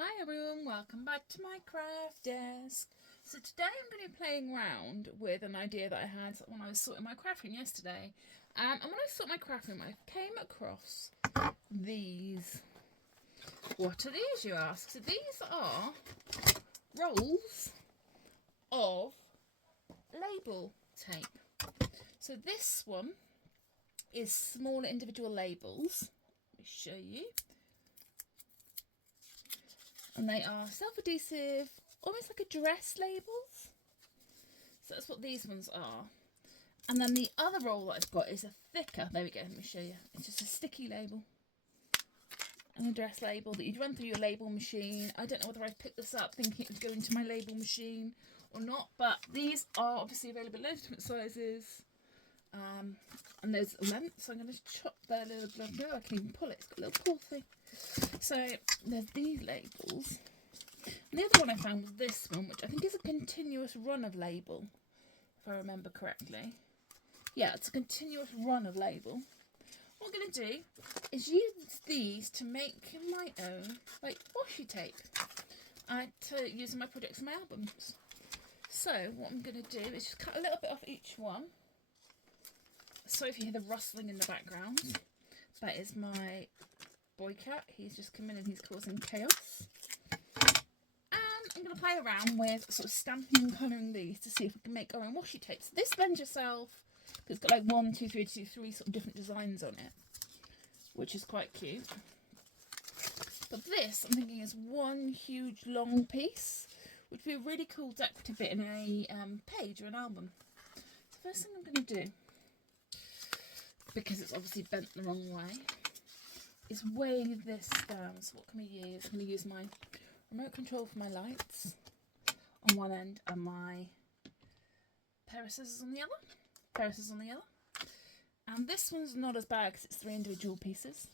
Hi everyone, welcome back to my craft desk. So today I'm going to be playing around with an idea that I had when I was sorting my craft room yesterday. And when I sorted my craft room, I came across these. What are these, you ask? So these are rolls of label tape. So this one is smaller individual labels. Let me show you. And they are self-adhesive, almost like address labels. So that's what these ones are. And then the other roll that I've got is a thicker, there we go, let me show you. It's just a sticky label. An address label that you'd run through your label machine. I don't know whether I picked this up thinking it would go into my label machine or not, but these are obviously available in loads of different sizes. And there's a length, so I'm going to chop their little blood. No, I can even pull it, it's got a little pull thing. So there's these labels. And the other one I found was this one, which I think is a continuous run of label, if I remember correctly. Yeah, it's a continuous run of label. What I'm going to do is use these to make my own like washi tape to use in my projects and my albums. So what I'm going to do is just cut a little bit off each one. Sorry if you hear the rustling in the background. That is my boy cat. He's just come in and he's causing chaos. And I'm going to play around with sort of stamping and colouring these to see if we can make our own washi tapes. This lends yourself, because it's got like 1, 2, 3, 2, 3 sort of different designs on it, which is quite cute. But this, I'm thinking, is one huge long piece, which would be a really cool decorative bit in a page or an album. So first thing I'm going to do, because it's obviously bent the wrong way, is weigh this down. So what can we use? I'm going to use my remote control for my lights on one end and my pair of scissors on the other. And this one's not as bad because it's 3 individual pieces.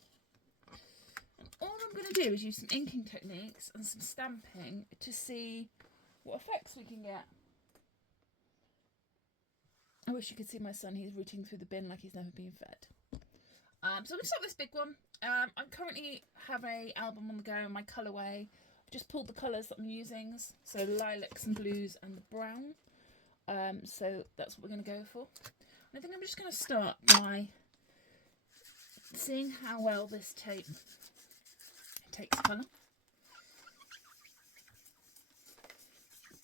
And all I'm going to do is use some inking techniques and some stamping to see what effects we can get. I wish you could see my son. He's rooting through the bin like he's never been fed. So I'm going to start with this big one. I currently have a album on the go in my colourway. I've just pulled the colours that I'm using, so lilacs and blues and the brown. So that's what we're going to go for. And I think I'm just going to start by seeing how well this tape takes colour.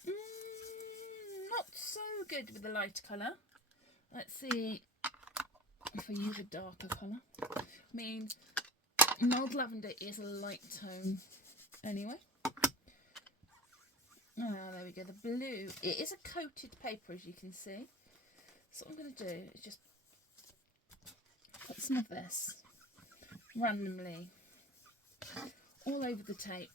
Not so good with the lighter colour. Let's see if I use a darker colour. I mean, mild lavender is a light tone anyway. There we go, the blue. It is a coated paper, as you can see. So what I'm going to do is just put some of this randomly all over the tape.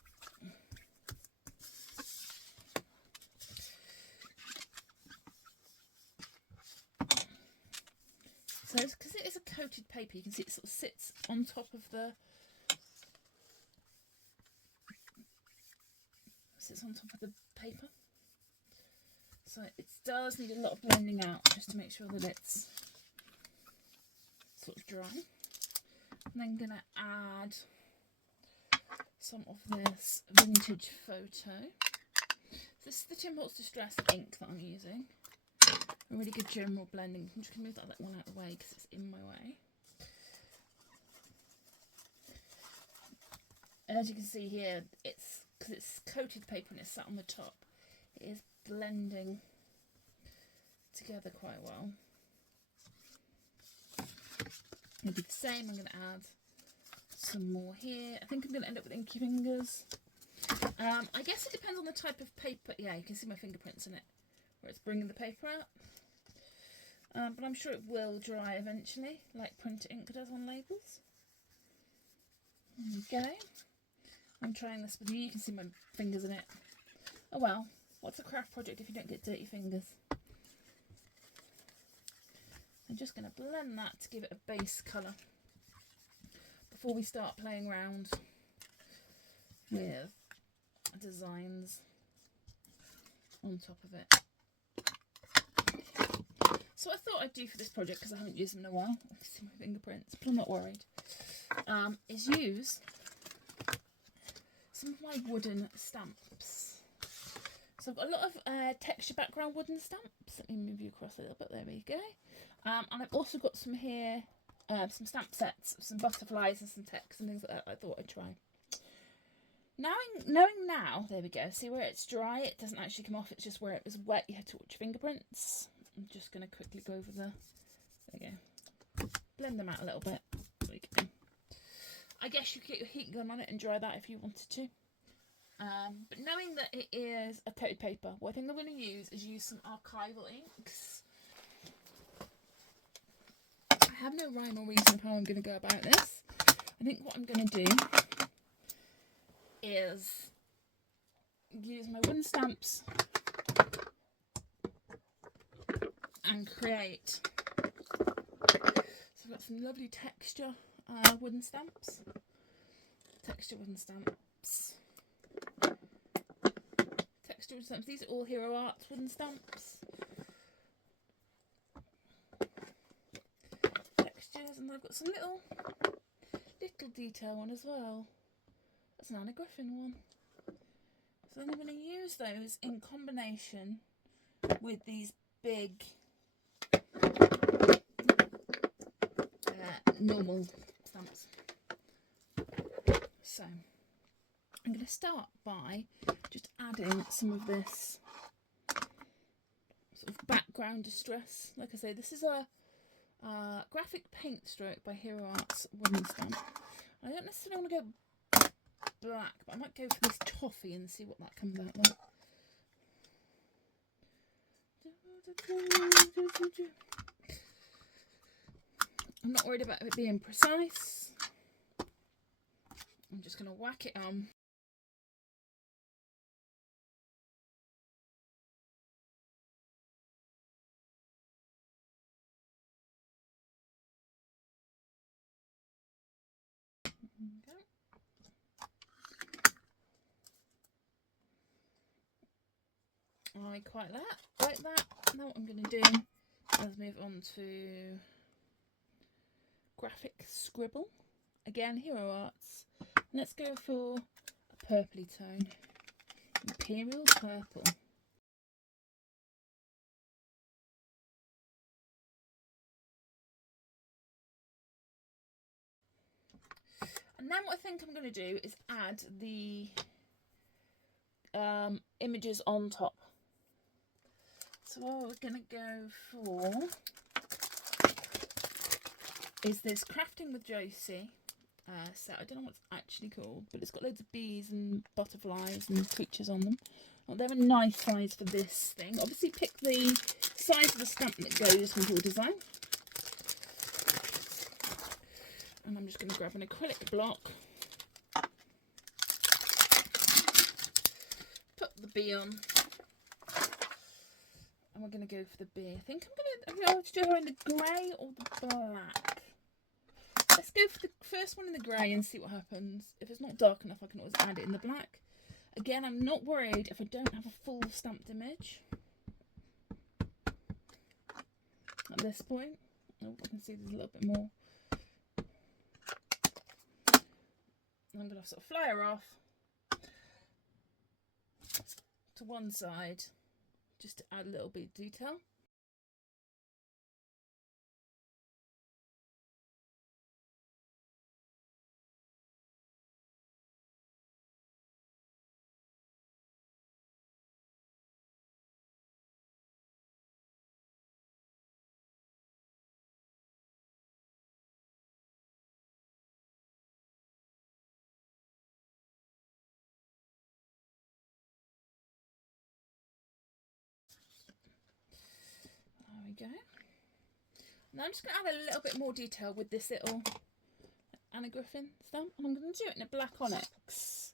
So because it is a coated paper, you can see it sort of sits on top of the paper. So it does need a lot of blending out just to make sure that it's sort of dry. And then I'm going to add some of this vintage photo. This is the Tim Holtz Distress ink that I'm using. A really good general blending. I'm just going to move that one out of the way because it's in my way. And as you can see here, it's because it's coated paper and it's sat on the top, it is blending together quite well. I'm going to do the same. I'm going to add some more here. I think I'm going to end up with inky fingers. I guess it depends on the type of paper. Yeah, you can see my fingerprints in it where it's bringing the paper out. But I'm sure it will dry eventually, like printer ink does on labels. There we go. I'm trying this with you. You can see my fingers in it. Oh well, what's a craft project if you don't get dirty fingers? I'm just going to blend that to give it a base colour before we start playing around with designs on top of it. So what I thought I'd do for this project, because I haven't used them in a while, I can see my fingerprints, but I'm not worried, is use some of my wooden stamps. So I've got a lot of texture background wooden stamps. Let me move you across a little bit. There we go. And I've also got some here, some stamp sets, some butterflies and some text and things like that I thought I'd try. Knowing now, there we go. See where it's dry? It doesn't actually come off. It's just where it was wet. You had to watch your fingerprints. I'm just going to quickly go over there we go. Blend them out a little bit. There we go. I guess you could get your heat gun on it and dry that if you wanted to. But knowing that it is a coated paper, what I think I'm going to use some archival inks. I have no rhyme or reason of how I'm going to go about this. I think what I'm going to do is use my wooden stamps and create. So I've got some lovely texture wooden stamps. Texture wooden stamps. Texture wooden stamps. These are all Hero Arts wooden stamps. Textures, and I've got some little detail one as well. That's an Anna Griffin one. So then I'm going to use those in combination with these big normal stamps. So I'm going to start by just adding some of this sort of background distress. Like I say, this is a graphic paint stroke by Hero Arts wooden stamp. I don't necessarily want to go black, but I might go for this toffee and see what that comes out like. I'm not worried about it being precise. I'm just going to whack it on. I quite like that. Now what I'm going to do is move on to graphic scribble. Again, Hero Arts. Let's go for a purpley tone. Imperial purple. And then what I think I'm going to do is add the images on top. So what we're going to go for is this Crafting with Josie set. I don't know what it's actually called, but it's got loads of bees and butterflies and creatures on them. Well, they're a nice size for this thing. Obviously pick the size of the stamp that goes with your design. And I'm just going to grab an acrylic block, put the bee on, and we're going to go for the bee. I think I'm going to do her in the grey or the black. Let's go for the first one in the grey and see what happens. If it's not dark enough, I can always add it in the black. Again, I'm not worried if I don't have a full stamped image at this point. Oh, I can see there's a little bit more. I'm going to sort of fly her off to one side just to add a little bit of detail. There we go. Now I'm just going to add a little bit more detail with this little Anna Griffin stamp, and I'm going to do it in a black onyx.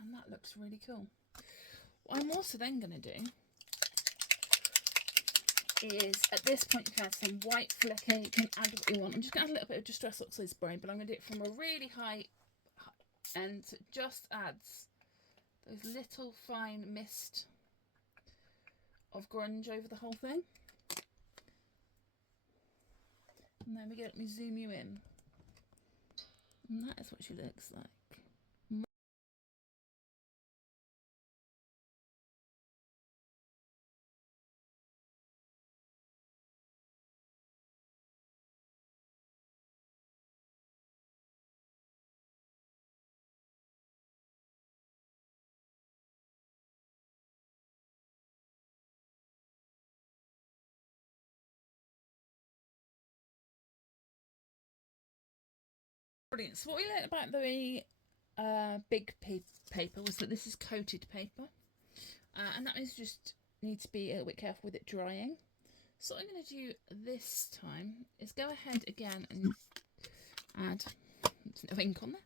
And that looks really cool. What I'm also then going to do is, at this point, you can add some white flicker. You can add what you want. I'm just going to add a little bit of Distress Oxide spray, but I'm going to do it from a really high end, so it just adds those little fine mist of grunge over the whole thing. And there we go, let me zoom you in. And that is what she looks like. Brilliant. So what we learned about the big paper was that this is coated paper, and that means you just need to be a little bit careful with it drying. So what I'm going to do this time is go ahead again and add, there's no ink on there,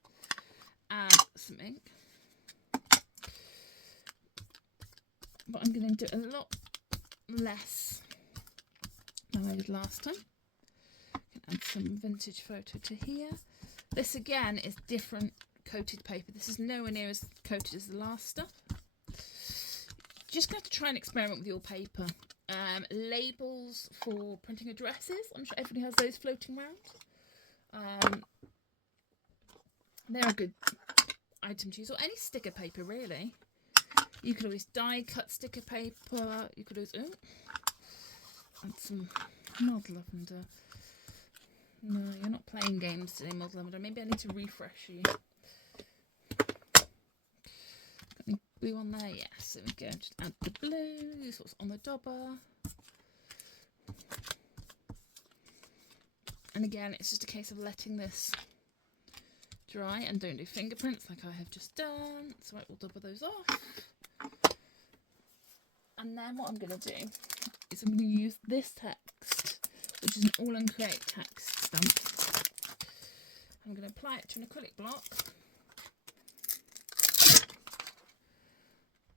add some ink. But I'm going to do a lot less than I did last time. I can add some vintage photo to here. This again is different coated paper. This is nowhere near as coated as the last stuff. Just going to try and experiment with your paper. Labels for printing addresses. I'm sure everybody has those floating around. They're a good item to use, or any sticker paper really. You could always die cut sticker paper. You could always add some mod lavender. No, you're not playing games today, mod lavender. Maybe I need to refresh you. Got any blue on there? Yes, there we go. Just add the blue. Use what's on the dobber. And again, it's just a case of letting this dry, and don't do fingerprints like I have just done. So we'll dobber those off. And then what I'm going to do is I'm going to use this text, which is an all and create text stamp. I'm going to apply it to an acrylic block.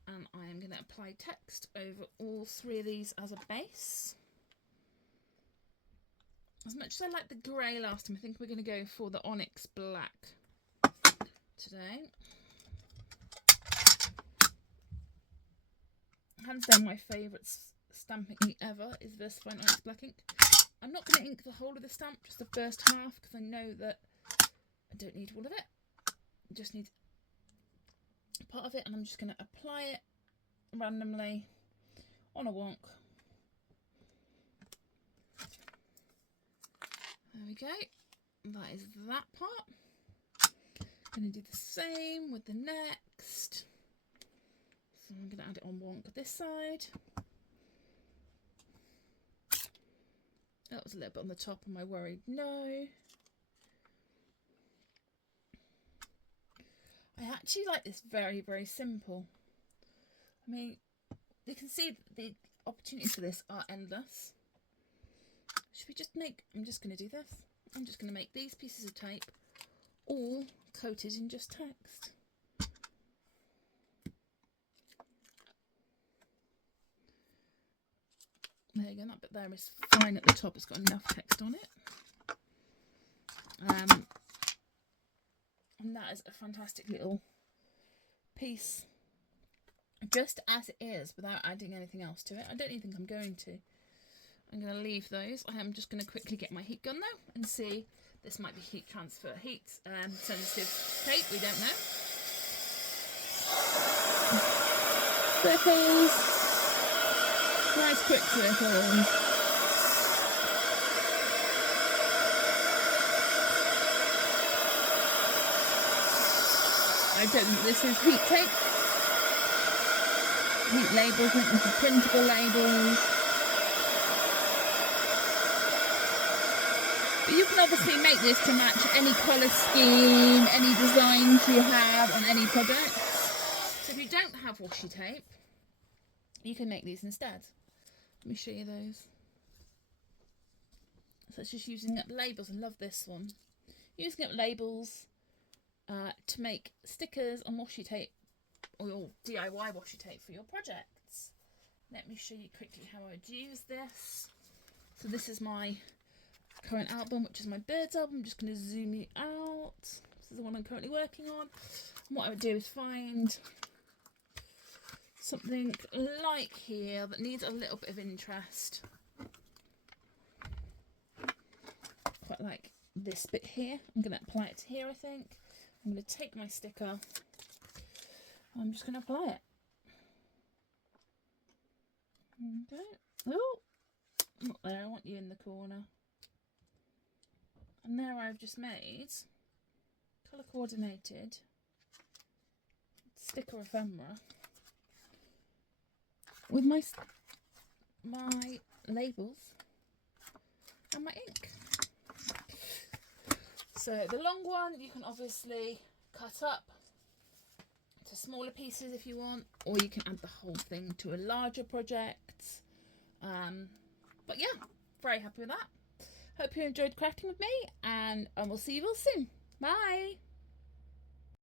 And I am going to apply text over all three of these as a base. As much as I like the grey last time, I think we're going to go for the onyx black today. Hands down, my favourite stamping ink ever is this fine onyx black ink. I'm not going to ink the whole of the stamp, just the first half, because I know that I don't need all of it. I just need part of it, and I'm just going to apply it randomly on a wonk. There we go. That is that part. I'm going to do the same with the next. So I'm going to add it on wonk this side. That was a little bit on the top of my worried no. I actually like this very, very simple. I mean, you can see the opportunities for this are endless. Should we just make, I'm just going to do this. I'm just going to make these pieces of tape all coated in just text. There you go, that bit there is fine at the top, it's got enough text on it. And that is a fantastic little piece, just as it is, without adding anything else to it. I don't even think I'm going to. I'm going to leave those. I am just going to quickly get my heat gun though and see. This might be heat transfer, heat sensitive tape, we don't know. Circles. Nice quick circles. I don't think this is heat tape. Heat labels, I think this is printable labels. But you can obviously make this to match any colour scheme, any designs you have on any product. So if you don't have washi tape, you can make these instead. Let me show you those. So it's just using up labels. I love this one. Using up labels to make stickers on washi tape, or your DIY washi tape for your projects. Let me show you quickly how I would use this. So this is my current album, which is my birds album. I'm just going to zoom you out. This is the one I'm currently working on. And what I would do is find something like here that needs a little bit of interest. Quite like this bit here. I'm going to apply it to here, I think. I'm going to take my sticker. I'm just going to apply it. Okay. Oh, not there. I want you in the corner. And there I've just made colour coordinated sticker ephemera with my labels and my ink. So the long one you can obviously cut up to smaller pieces if you want, or you can add the whole thing to a larger project. But yeah, very happy with that. Hope you enjoyed crafting with me, and I will see you all soon. Bye!